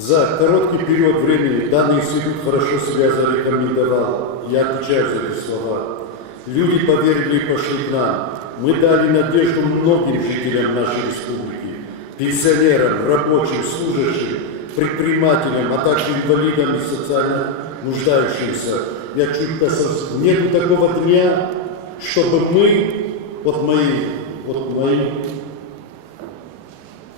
За короткий период времени данный институт хорошо себя зарекомендовал. Я отвечаю за эти слова. Люди поверили и пошли к нам. Мы дали надежду многим жителям нашей республики, пенсионерам, рабочим, служащим, предпринимателям, а также инвалидам и социально нуждающимся. Я чуть касался. Нет такого дня, чтобы мы, вот мои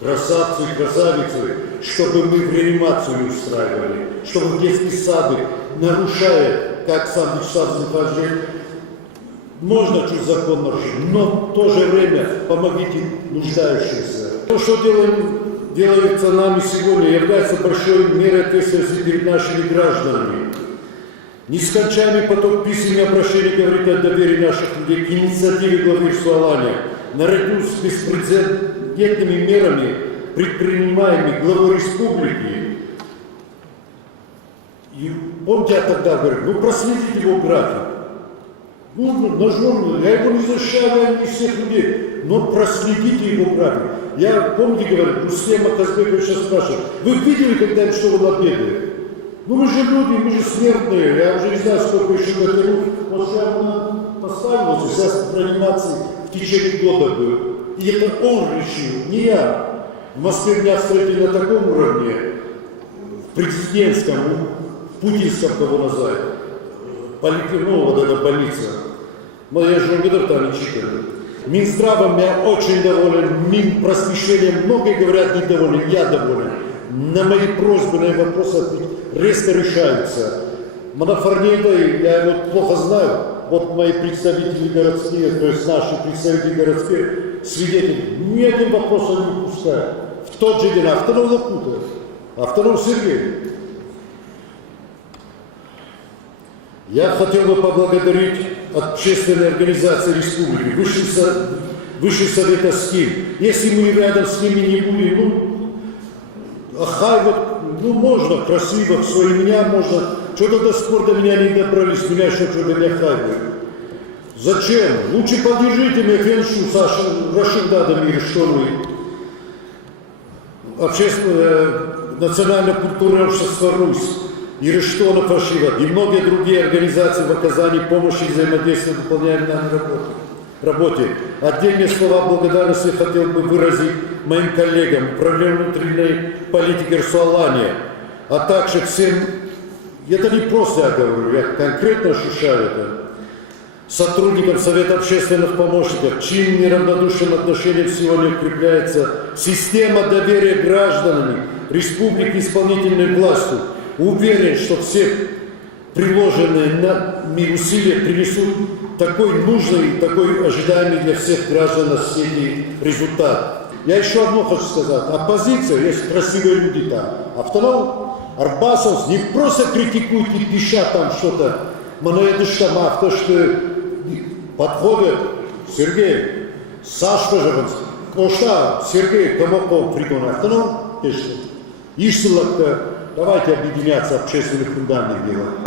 красавцы и красавицы, чтобы мы в реанимацию устраивали, чтобы детские сады, нарушая, как сам Вячеслав Захаржевич, можно чуть закон нарушить, но в то же время помогите нуждающимся. То, что делается нами сегодня, является большой мерой ответственности перед нашими гражданами. Нескончаемый поток писем и обращений говорит о доверии наших людей к инициативе главы Алания. Наряду с беспрецедентными мерами, предпринимаемыми главой республики, и помните, я тогда говорю, ну проследите его график. Ну, ножом, я его не защищаю, не всех людей, но проследите его график. Я, помните, говорю, Рустем Аказбекович сейчас спрашивает, вы видели когда-нибудь, что он обедает? Ну мы же люди, мы же смертные, я уже не знаю, сколько еще дотяну. Вот я поставил, сейчас в реанимации в течение года был. И это он решил, не я. В Москве меня встретили на таком уровне, в президентском, в путинском, кого называют, вот эта больница. Но я же говорю, там не читаю. Минздравом я очень доволен, Минпросвещением многие говорят недовольны, я доволен. На мои просьбы, на вопросы резко решаются. Монофорнеевой, я его плохо знаю, вот мои представители городские, то есть наши представители городские, свидетели, ни один вопрос они не пускают. В тот же день Автонов Лапута, Автонов Сергей. Я хотел бы поблагодарить общественные организации республики, Высший совет СКИМ. Если мы рядом с ними не будем, ну можно, красиво, в свои меня можно. Что-то до сих пор до меня не добрались, меня еще что-то не хайвают. Зачем? Лучше поддержите меня, Феншу, Саша, Рашида Дамир, что вы. Национальное культурное общество Русь, Ирештона Фашива и многие другие организации в оказании помощи и взаимодействия выполняем на работе. Отдельные слова благодарности хотел бы выразить моим коллегам, управлению внутренней политики Русалания, а также всем, это не просто я говорю, я конкретно ощущаю это, сотрудникам Совета общественных помощников, чьим неравнодушным отношением сегодня укрепляется система доверия гражданами республики исполнительной властью. Уверен, что все приложенные нами усилия принесут такой нужный, такой ожидаемый для всех граждан на съезде результат. Я еще одно хочу сказать. Оппозиция, есть красивые люди там. Автонов, Арбасов, не просто критикуют и пищат там что-то. Манаедыштам, авто, что подходят. Сергей, Сашка же, ну что, Сергей, Комаков, Фрикон, Автонов, пишет. Ишсилак-то, давайте объединяться, общественных фундаментов делать.